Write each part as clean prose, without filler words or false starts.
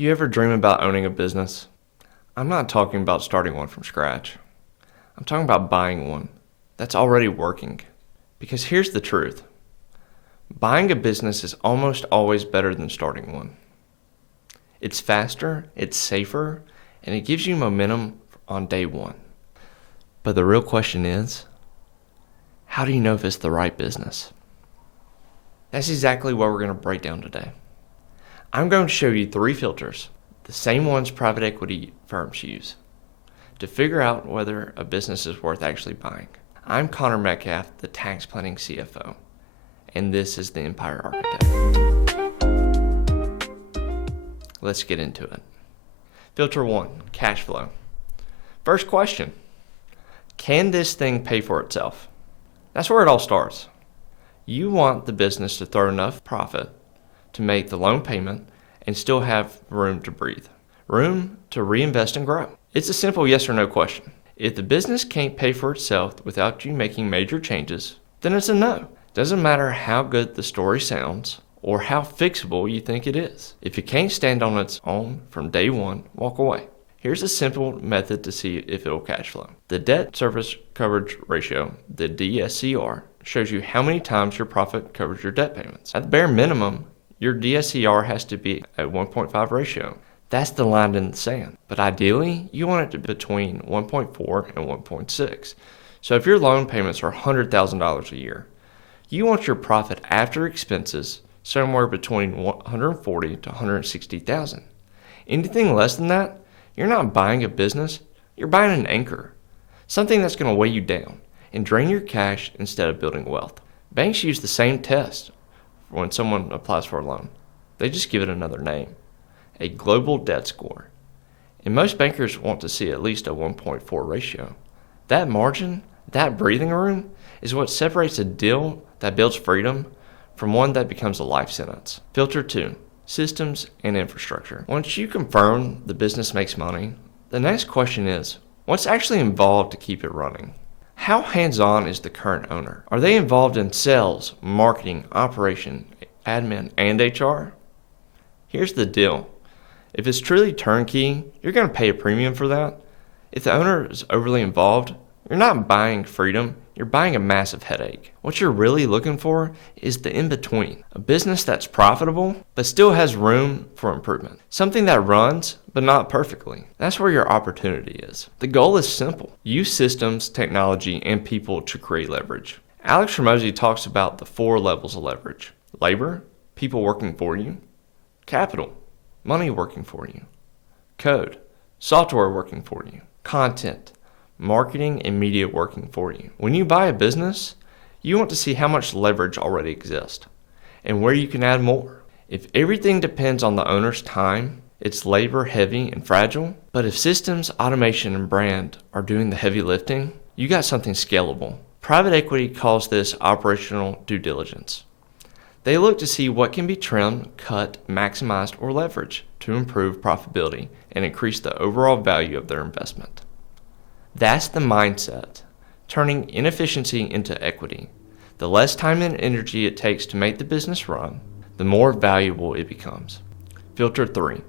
You ever dream about owning a business? I'm not talking about starting one from scratch. I'm talking about buying one that's already working. Because here's the truth. Buying a business is almost always better than starting one. It's faster, it's safer, and it gives you momentum on day one. But the real question is, how do you know if it's the right business? That's exactly what we're going to break down today. I'm going to show you 3 filters, the same ones private equity firms use, to figure out whether a business is worth actually buying. I'm Connor Metcalf, the Tax Planning CFO, and this is the Empire Architect. Let's get into it. Filter 1, cash flow. First question, can this thing pay for itself? That's where it all starts. You want the business to throw enough profit to make the loan payment and still have room to breathe, room to reinvest and grow. It's a simple yes or no question. If the business can't pay for itself without you making major changes, then it's a no. Doesn't matter how good the story sounds or how fixable you think it is. If it can't stand on its own from day one, walk away. Here's a simple method to see if it'll cash flow. The debt service coverage ratio, the DSCR, shows you how many times your profit covers your debt payments. At the bare minimum, your DSCR has to be at 1.5 ratio. That's the line in the sand. But ideally, you want it to be between 1.4 and 1.6. So if your loan payments are $100,000 a year, you want your profit after expenses somewhere between $140,000 to $160,000. Anything less than that, you're not buying a business, you're buying an anchor. Something that's going to weigh you down and drain your cash instead of building wealth. Banks use the same test when someone applies for a loan. They just give it another name, a global debt score. And most bankers want to see at least a 1.4 ratio. That margin, that breathing room, is what separates a deal that builds freedom from one that becomes a life sentence. Filter 2, systems and infrastructure. Once you confirm the business makes money, the next question is, what's actually involved to keep it running? How hands-on is the current owner? Are they involved in sales, marketing, operation, admin, and HR? Here's the deal. If it's truly turnkey, you're going to pay a premium for that. If the owner is overly involved, you're not buying freedom, you're buying a massive headache. What you're really looking for is the in-between. A business that's profitable, but still has room for improvement. Something that runs, but not perfectly. That's where your opportunity is. The goal is simple. Use systems, technology, and people to create leverage. Alex Ramosi talks about the 4 levels of leverage. Labor, people working for you. Capital, money working for you. Code, software working for you. Content, marketing and media working for you. When you buy a business, you want to see how much leverage already exists and where you can add more. If everything depends on the owner's time, it's labor heavy and fragile. But if systems, automation, and brand are doing the heavy lifting, you got something scalable. Private equity calls this operational due diligence. They look to see what can be trimmed, cut, maximized, or leveraged to improve profitability and increase the overall value of their investment. That's the mindset, turning inefficiency into equity. The less time and energy it takes to make the business run, the more valuable it becomes. Filter 3,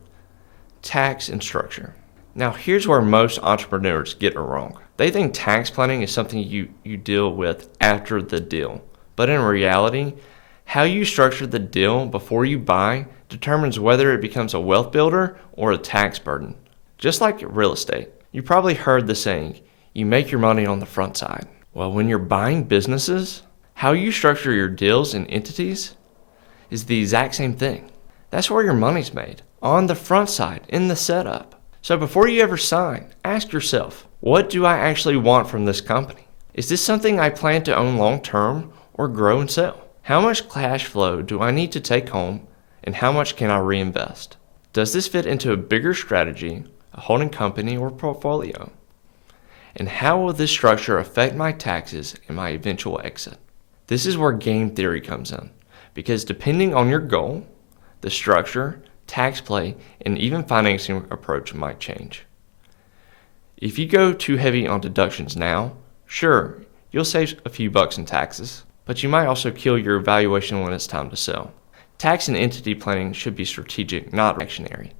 tax and structure. Now here's where most entrepreneurs get it wrong. They think tax planning is something you deal with after the deal. But in reality, how you structure the deal before you buy determines whether it becomes a wealth builder or a tax burden. Just like real estate. You probably heard the saying, you make your money on the front side. Well, when you're buying businesses, how you structure your deals and entities is the exact same thing. That's where your money's made, on the front side, in the setup. So before you ever sign, ask yourself, what do I actually want from this company? Is this something I plan to own long term or grow and sell? How much cash flow do I need to take home and how much can I reinvest? Does this fit into a bigger strategy, a holding company, or portfolio? And how will this structure affect my taxes and my eventual exit? This is where game theory comes in, because depending on your goal, the structure, tax play, and even financing approach might change. If you go too heavy on deductions now, sure, you'll save a few bucks in taxes, but you might also kill your valuation when it's time to sell. Tax and entity planning should be strategic, not reactionary.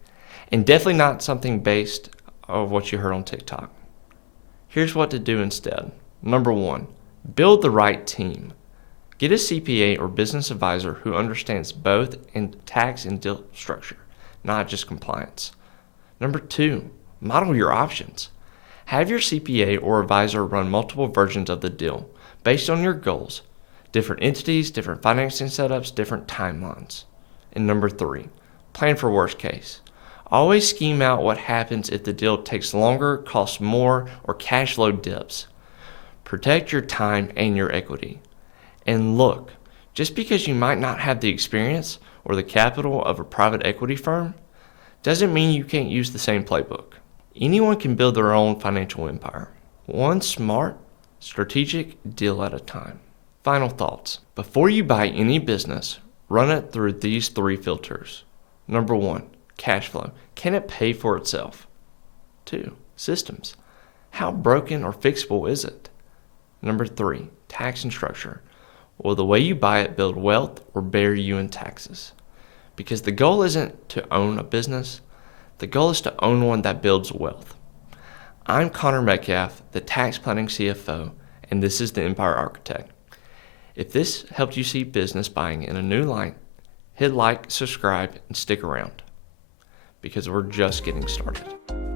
And definitely not something based on what you heard on TikTok. Here's what to do instead. Number 1, build the right team. Get a CPA or business advisor who understands both in tax and deal structure, not just compliance. Number 2, model your options. Have your CPA or advisor run multiple versions of the deal based on your goals, different entities, different financing setups, different timelines. And number 3, plan for worst case. Always scheme out what happens if the deal takes longer, costs more, or cash flow dips. Protect your time and your equity. And look, just because you might not have the experience or the capital of a private equity firm, doesn't mean you can't use the same playbook. Anyone can build their own financial empire, one smart, strategic deal at a time. Final thoughts. Before you buy any business, run it through these 3 filters. Number 1, cash flow. Can it pay for itself? 2, systems. How broken or fixable is it? Number 3, tax and structure. Will the way you buy it build wealth or bury you in taxes? Because the goal isn't to own a business. The goal is to own one that builds wealth. I'm Connor Metcalf, the Tax Planning CFO, and this is the Empire Architect. If this helped you see business buying in a new light, hit like, subscribe, and stick around, because we're just getting started.